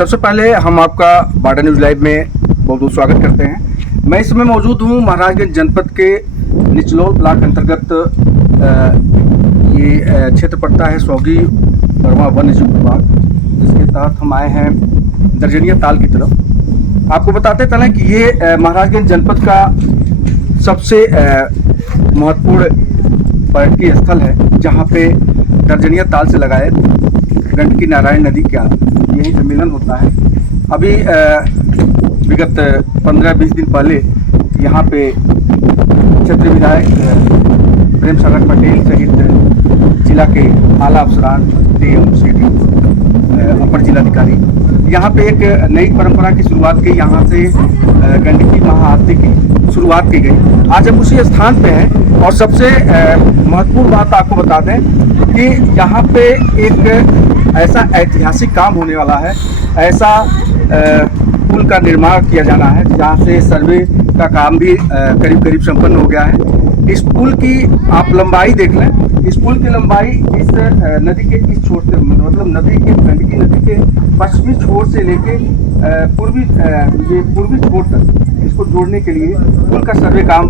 सबसे पहले हम आपका बाडा न्यूज़ लाइव में बहुत बहुत स्वागत करते हैं। मैं इस समय मौजूद हूँ महाराजगंज जनपद के निचलौल ब्लॉक अंतर्गत ये क्षेत्र पड़ता है सौगी बर्मा वन्य जीव विभाग, जिसके तहत हम आए हैं दर्जनिया ताल की तरफ। आपको बताते चलें कि ये महाराजगंज जनपद का सबसे महत्वपूर्ण पर्यटकीय स्थल है, जहाँ पे दर्जनिया ताल से लगाए गंडकी नारायण नदी का यही सम्मेलन होता है। अभी विगत 15-20 दिन पहले यहाँ पे क्षेत्रीय विधायक प्रेम सागर पटेल सहित जिला के आला अफसरान, डीएम, सीडी, अपर जिलाधिकारी यहाँ पे एक नई परंपरा की शुरुआत की। यहाँ से गंडकी महाआरती की शुरुआत की गई। आज हम उसी स्थान पे हैं और सबसे महत्वपूर्ण बात आपको बता दें कि यहाँ पे एक ऐसा ऐतिहासिक काम होने वाला है। ऐसा पुल का निर्माण किया जाना है जहाँ से सर्वे का काम भी करीब करीब संपन्न हो गया है। इस पुल की आप लंबाई देख लें। इस पुल की लंबाई इस नदी के इस छोर से, मतलब नदी के गंडकी नदी के पश्चिमी छोर से लेके पूर्वी छोर तक इसको जोड़ने के लिए पुल का सर्वे काम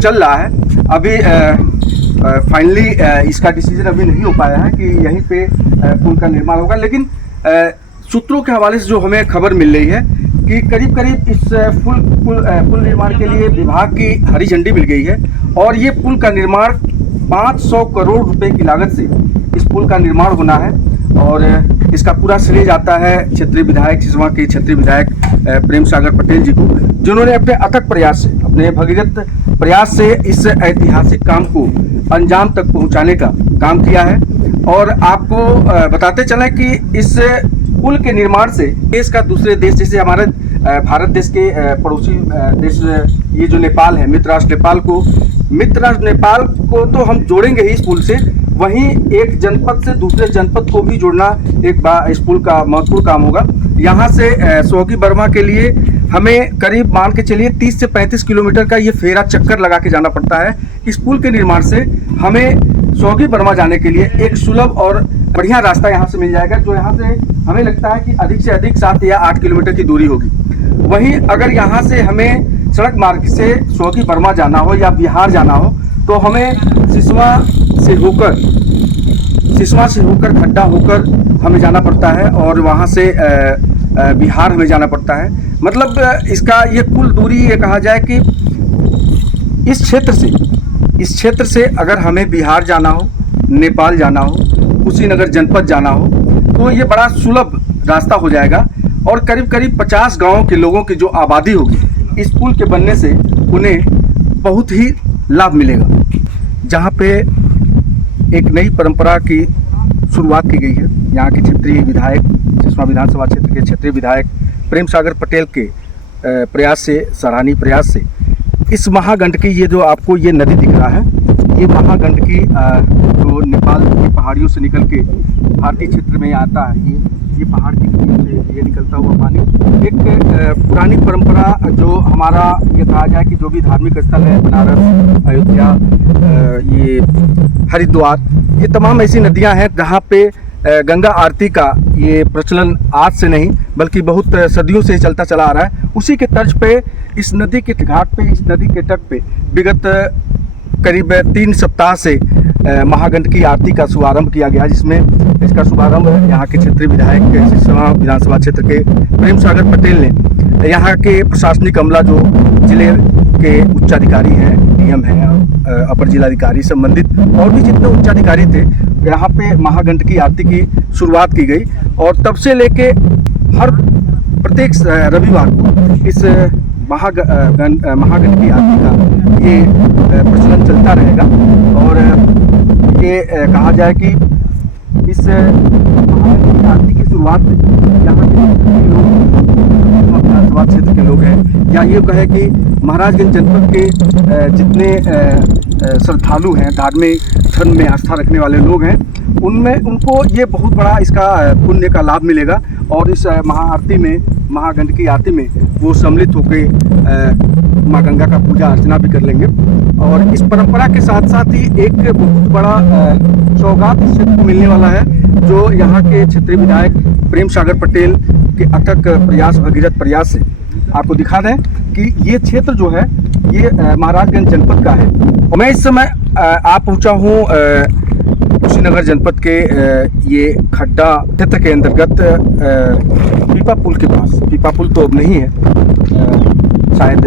चल रहा है। अभी फाइनली इसका डिसीजन अभी नहीं हो पाया है कि यहीं पे पुल का निर्माण होगा, लेकिन सूत्रों के हवाले से जो हमें खबर मिल रही है कि करीब करीब इस पुल निर्माण के लिए विभाग की हरी झंडी मिल गई है और ये पुल का निर्माण 500 करोड़ रुपए की लागत से इस पुल का निर्माण होना है। और इसका पूरा श्रेय जाता है क्षेत्रीय विधायक, सिसवा के क्षेत्रीय विधायक प्रेम सागर पटेल जी को, जिन्होंने अपने अथक प्रयास से, अपने भगीरथ प्रयास से इस ऐतिहासिक काम को अंजाम तक पहुंचाने का काम किया है। और आपको बताते चलें कि इस पुल के निर्माण से देश का दूसरे देश, जैसे हमारे भारत देश के पड़ोसी देश ये जो नेपाल है, मित्र राष्ट्र नेपाल को तो हम जोड़ेंगे ही इस पुल से, वहीं एक जनपद से दूसरे जनपद को भी जोड़ना इस पुल का महत्वपूर्ण काम होगा। यहाँ से सौगी बर्मा के लिए हमें करीब मान के चलिए 30 से 35 किलोमीटर का ये फेरा चक्कर लगा के जाना पड़ता है। इस पुल के निर्माण से हमें सौगी बर्मा जाने के लिए एक सुलभ और बढ़िया रास्ता यहाँ से मिल जाएगा, जो यहाँ से हमें लगता है कि अधिक से अधिक 7 या 8 किलोमीटर की दूरी होगी। वहीं अगर यहाँ से हमें सड़क मार्ग से सौगी बर्मा जाना हो या बिहार जाना हो तो हमें सिसवा से होकर खड्डा होकर हमें जाना पड़ता है और वहाँ से बिहार हमें जाना पड़ता है। मतलब इसका ये कुल दूरी ये कहा जाए कि इस क्षेत्र से अगर हमें बिहार जाना हो, नेपाल जाना हो, कुशीनगर जनपद जाना हो तो ये बड़ा सुलभ रास्ता हो जाएगा। और करीब करीब 50 गांवों के लोगों की जो आबादी होगी इस पुल के बनने से उन्हें बहुत ही लाभ मिलेगा। जहाँ पे एक नई परंपरा की शुरुआत की गई है, यहाँ के क्षेत्रीय विधायक, सिसवा विधानसभा क्षेत्र के क्षेत्रीय विधायक प्रेम सागर पटेल के प्रयास से, सराहनीय प्रयास से इस महागंडकी, ये जो आपको ये नदी दिख रहा है, ये महागंडकी जो नेपाल की पहाड़ियों से निकल के भारतीय क्षेत्र में आता है, ये पहाड़ की नदियों से ये निकलता हुआ पानी एक पुरानी परंपरा, जो हमारा ये कहा जाए कि जो भी धार्मिक स्थल है, बनारस, अयोध्या, ये हरिद्वार, ये तमाम ऐसी नदियां हैं जहाँ पे गंगा आरती का ये प्रचलन आज से नहीं बल्कि बहुत सदियों से चलता चला आ रहा है। उसी के तर्ज पे इस नदी के घाट पे, इस नदी के तट पे विगत करीब 3 सप्ताह से महागंडकी आरती का शुभारंभ किया गया, जिसमें इसका शुभारंभ यहाँ के क्षेत्रीय विधायक, सिसवा विधानसभा क्षेत्र के प्रेम सागर पटेल ने, यहाँ के प्रशासनिक अमला जो जिले के उच्चाधिकारी हैं, डीएम हैं, अपर जिलाधिकारी, संबंधित और भी जितने उच्चाधिकारी थे, यहाँ पे महागंडकी आरती की शुरुआत की गई। और तब से लेके हर प्रत्येक रविवार को इस महागंडकी आरती का ये प्रचलन चलता रहेगा। और ये कहा जाए कि इस महागंडकी आरती की शुरुआत यहाँ के लोग, विधानसभा क्षेत्र के लोग हैं, या ये कहे कि महाराजगंज जनपद के जितने श्रद्धालु हैं, धार्मिक धर्म में आस्था रखने वाले लोग हैं, उनमें उनको ये बहुत बड़ा इसका पुण्य का लाभ मिलेगा और इस महाआरती में, महागंडकी आरती में वो सम्मिलित होकर माँ गंगा का पूजा अर्चना भी कर लेंगे। और इस परंपरा के साथ साथ ही एक बहुत बड़ा सौगात इस क्षेत्र को मिलने वाला है, जो यहाँ के क्षेत्रीय विधायक प्रेम सागर पटेल के अथक प्रयास, भगीरथ प्रयास से आपको दिखा दें कि ये क्षेत्र जो है ये महाराजगंज जनपद का है। और मैं इस समय आप पहुँचा हूँ कुशीनगर जनपद के ये खड्डा क्षेत्र के अंतर्गत पीपा पुल के पास। पीपा पुल तो अब नहीं है, शायद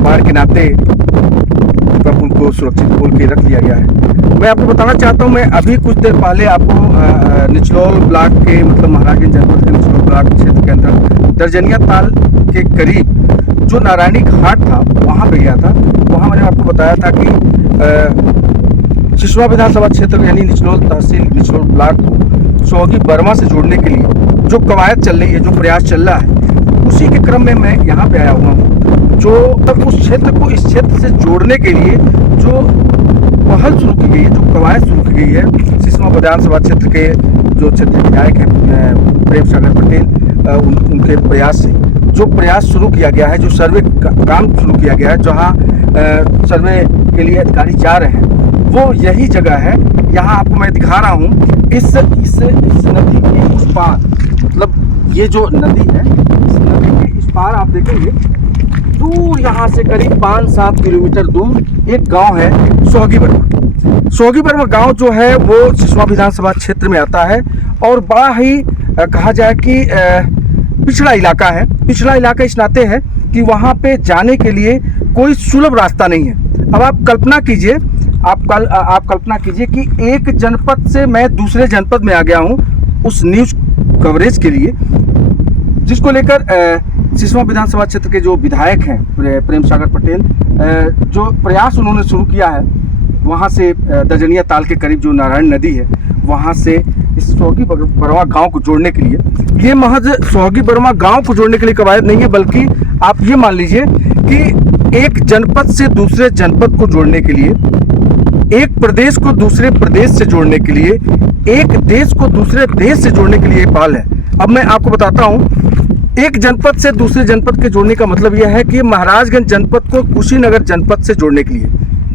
बाढ़ के नाते पीपा पुल को सुरक्षित बोल के रख लिया गया है। मैं आपको बताना चाहता हूँ, मैं अभी कुछ देर पहले आपको निचलौल ब्लॉक के, मतलब महाराजगंज जनपद के निचलौल ब्लॉक क्षेत्र के अंदर दर्जनिया ताल के करीब जो नारायणी घाट था वहाँ पे गया था। वहाँ मैंने आपको बताया था कि सिसवा विधानसभा क्षेत्र यानी निचलौल तहसील, निचलौल ब्लॉक को सोहगी बर्मा से जोड़ने के लिए जो कवायद चल रही है, जो प्रयास चल रहा है, उसी के क्रम में मैं यहाँ पे आया हुआ हूँ। जो तब उस क्षेत्र को इस क्षेत्र से जोड़ने के लिए जो पहल शुरू की गई है, जो कवायद शुरू की गई है, सिसवा विधानसभा क्षेत्र के जो क्षेत्रीय विधायक हैं प्रेम सागर पटेल, उनके प्रयास से जो प्रयास शुरू किया गया है, जो सर्वे काम शुरू किया गया है, जहाँ सर्वे के लिए अधिकारी जा रहे हैं, वो यही जगह है। यहाँ आपको मैं दिखा रहा हूँ इस नदी के उस पार, मतलब ये जो नदी है, इस नदी के इस पार आप देखेंगे दूर, यहाँ से करीब 5-7 किलोमीटर दूर एक गांव है सोहगी बर्मा। सोहगी बर्मा गांव जो है वो सिसवा विधानसभा क्षेत्र में आता है और बड़ा ही कहा जाए कि पिछड़ा इलाका है। पिछड़ा इलाका इस नाते है कि वहाँ पे जाने के लिए कोई सुलभ रास्ता नहीं है। अब आप कल्पना कीजिए, आप कल्पना कीजिए कि एक जनपद से मैं दूसरे जनपद में आ गया हूँ उस न्यूज़ कवरेज के लिए, जिसको लेकर सिसवा विधानसभा क्षेत्र के जो विधायक हैं प्रेम सागर पटेल, जो प्रयास उन्होंने शुरू किया है, वहाँ से दर्जनिया ताल के करीब जो नारायण नदी है, वहाँ से इस सोहगी बर्मा गांव को जोड़ने के लिए, ये महज सोहगी बर्मा गांव को जोड़ने के लिए कवायद नहीं है, बल्कि आप ये मान लीजिए कि एक जनपद से दूसरे जनपद को जोड़ने के लिए, एक प्रदेश को दूसरे प्रदेश से जोड़ने के लिए, एक देश को दूसरे देश से जोड़ने के लिए पहल है। अब मैं आपको बताता हूँ, एक जनपद से दूसरे जनपद के जोड़ने का मतलब यह है कि महाराजगंज जनपद को कुशीनगर जनपद से जोड़ने के लिए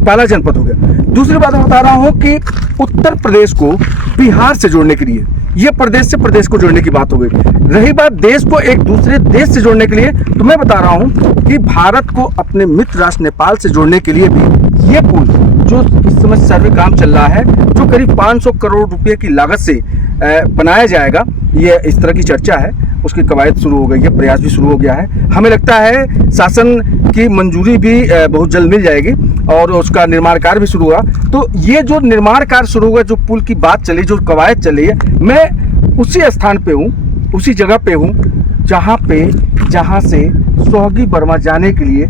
पहला जनपद हो गया। दूसरी बात मैं बता रहा हूँ कि उत्तर प्रदेश को बिहार से जोड़ने के लिए, ये प्रदेश से प्रदेश को जोड़ने की बात हो गई। रही बात देश को एक दूसरे देश से जोड़ने के लिए, तो मैं बता रहा हूँ कि भारत को अपने मित्र राष्ट्र नेपाल से जोड़ने के लिए भी ये पुल जो इस समय सर्वे काम चल रहा है, जो करीब 500 करोड़ रुपए की लागत से बनाया जाएगा, ये इस तरह की चर्चा है, उसकी कवायद शुरू हो गई है, प्रयास भी शुरू हो गया है। हमें लगता है शासन की मंजूरी भी बहुत जल्द मिल जाएगी और उसका निर्माण कार्य भी शुरू हुआ। तो ये जो निर्माण कार्य शुरू हुआ, जो पुल की बात चली, जो कवायद चली है, मैं उसी स्थान पे हूँ, उसी जगह पे हूँ जहाँ से सोहगी बर्मा जाने के लिए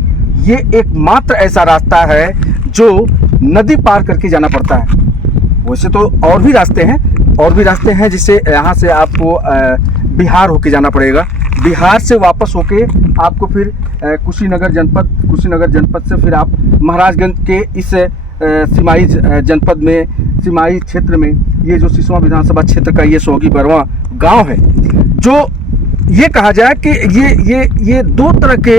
ये एकमात्र ऐसा रास्ता है जो नदी पार करके जाना पड़ता है। वैसे तो और भी रास्ते हैं जिससे यहाँ से आपको बिहार होके जाना पड़ेगा। बिहार से वापस होके आपको फिर कुशीनगर जनपद से फिर आप महाराजगंज के इस सीमाई जनपद में, सीमाई क्षेत्र में, ये जो सिसवा विधानसभा क्षेत्र का ये सोहगी बर्मा गांव है, जो ये कहा जाए कि ये दो तरह के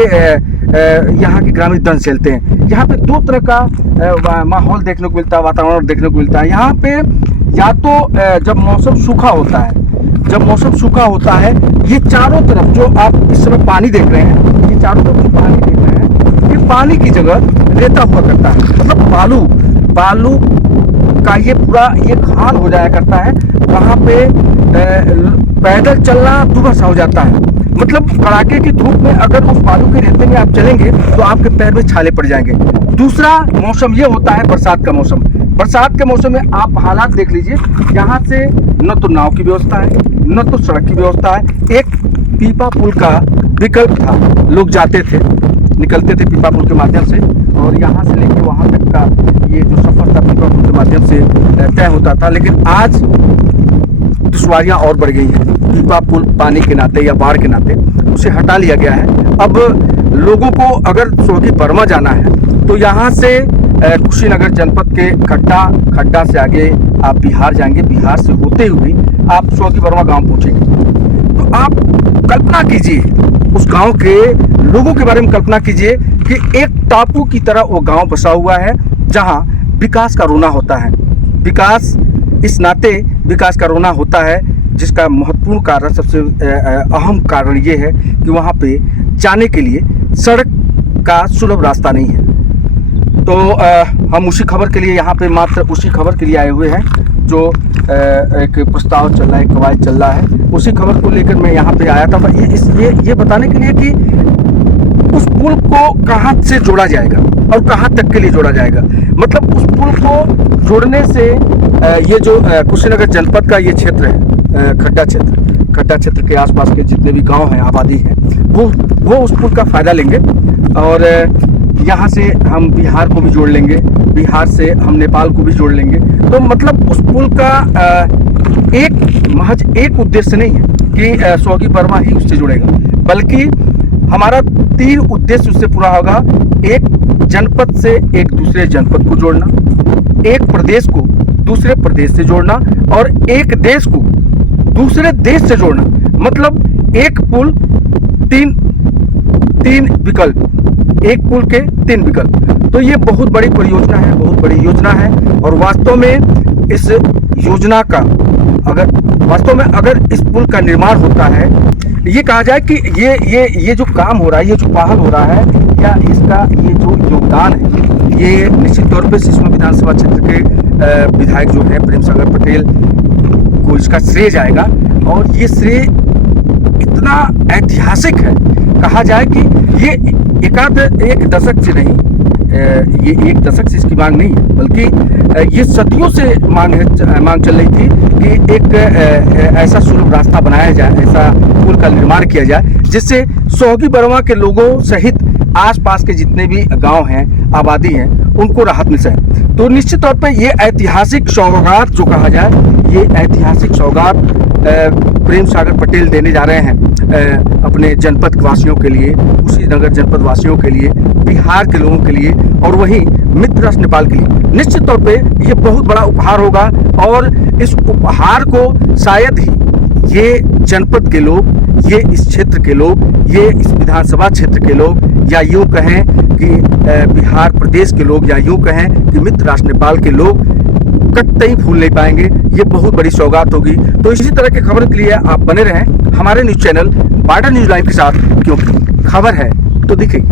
यहाँ के ग्रामीण दंश चलते हैं। यहाँ पे दो तरह का माहौल देखने को मिलता है, वातावरण देखने को मिलता है। यहाँ पे या तो जब मौसम सूखा होता है, ये चारों तरफ जो आप इस समय पानी देख रहे हैं, ये चारों तरफ जो पानी देख रहे हैं, ये पानी की जगह रेता हुआ करता है, मतलब बालू का ये पूरा ये खान हो जाया करता है। वहाँ पे पैदल चलना दुभर सा हो जाता है, मतलब कड़ाके की धूप में अगर उस बालू के रेते में आप चलेंगे तो आपके पैर में छाले पड़ जाएंगे। दूसरा मौसम ये होता है बरसात का मौसम। बरसात के मौसम में आप हालात देख लीजिए, यहाँ से न तो नाव की व्यवस्था है, न तो सड़क की व्यवस्था है। एक पीपा पुल का विकल्प था, लोग जाते थे, निकलते थे पीपा पुल के माध्यम से, और यहाँ से लेके वहाँ तक का ये जो सफर था पीपा पुल के माध्यम से तय होता था। लेकिन आज दुश्वारियाँ और बढ़ गई हैं। पीपा पुल पानी के नाते या बाढ़ के नाते उसे हटा लिया गया है। अब लोगों को अगर सोहगी बर्मा जाना है तो यहाँ से कुशीनगर जनपद के खड्डा से आगे आप बिहार जाएंगे, बिहार से होते हुए आप सौगी बरवा गांव पहुंचेंगे। तो आप कल्पना कीजिए, उस गांव के लोगों के बारे में कल्पना कीजिए कि एक टापू की तरह वो गांव बसा हुआ है, जहां विकास का रोना होता है। विकास इस नाते विकास का रोना होता है, जिसका महत्वपूर्ण कारण, सबसे अहम कारण ये है कि वहाँ पे जाने के लिए सड़क का सुलभ रास्ता नहीं है। तो हम उसी खबर के लिए यहाँ पे, मात्र उसी खबर के लिए आए हुए हैं, जो एक प्रस्ताव चल रहा है, एक कवायद चल रहा है। उसी खबर को लेकर मैं यहाँ पे आया था, ये बताने के लिए कि उस पुल को कहाँ से जोड़ा जाएगा और कहाँ तक के लिए जोड़ा जाएगा। मतलब उस पुल को जोड़ने से ये जो कुशीनगर जनपद का ये क्षेत्र है, खड्डा क्षेत्र के आसपास के जितने भी गांव हैं, आबादी है, वो उस पुल का फायदा लेंगे। और यहाँ से हम बिहार को भी जोड़ लेंगे, बिहार से हम नेपाल को भी जोड़ लेंगे। तो मतलब उस पुल का महज एक उद्देश्य नहीं है कि सौगी बरवा ही उससे जुड़ेगा, बल्कि हमारा 3 उद्देश्य उससे पूरा होगा। एक जनपद से एक दूसरे जनपद को जोड़ना, एक प्रदेश को दूसरे प्रदेश से जोड़ना, और एक देश को दूसरे देश से जोड़ना। मतलब एक पुल तीन विकल्प, एक पुल के 3 विकल्प। तो ये बहुत बड़ी परियोजना है, बहुत बड़ी योजना है। और वास्तव में इस योजना का अगर इस पुल का निर्माण होता है, ये कहा जाए कि ये जो काम हो रहा है, ये जो पहल हो रहा है, या इसका ये जो योगदान है, ये निश्चित तौर पे सिसवा विधानसभा क्षेत्र के विधायक जो हैं प्रेम सागर पटेल को इसका श्रेय जाएगा। और ये श्रेय इतना ऐतिहासिक है, कहा जाए कि ये एक दशक से नहीं, ये एक दशक से इसकी मांग नहीं है, बल्कि ये सदियों से मांग चल रही थी कि एक ऐसा सुलभ रास्ता बनाया जाए, ऐसा पुल का निर्माण किया जाए, जिससे सौगी बरवा के लोगों सहित आसपास के जितने भी गांव हैं, आबादी हैं, उनको राहत मिल सके। तो निश्चित तौर पर ये ऐतिहासिक सौगात जो कहा जाए, ये ऐतिहासिक सौगात प्रेम सागर पटेल देने जा रहे हैं अपने जनपद वासियों के लिए, कुशीनगर जनपद वासियों के लिए, बिहार के लोगों के लिए, और वहीं मित्र राष्ट्र नेपाल के लिए। निश्चित तौर पे ये बहुत बड़ा उपहार होगा, और इस उपहार को शायद ही ये जनपद के लोग, ये इस क्षेत्र के लोग, ये इस विधानसभा क्षेत्र के लोग, या यूँ कहें कि बिहार प्रदेश के लोग, या यूँ कहें कि मित्र राष्ट्र नेपाल के लोग कतई भूल नहीं पाएंगे। ये बहुत बड़ी सौगात होगी। तो इसी तरह के खबर के लिए आप बने रहें हमारे news channel border news live के साथ, क्योंकि खबर है तो दिखेगी।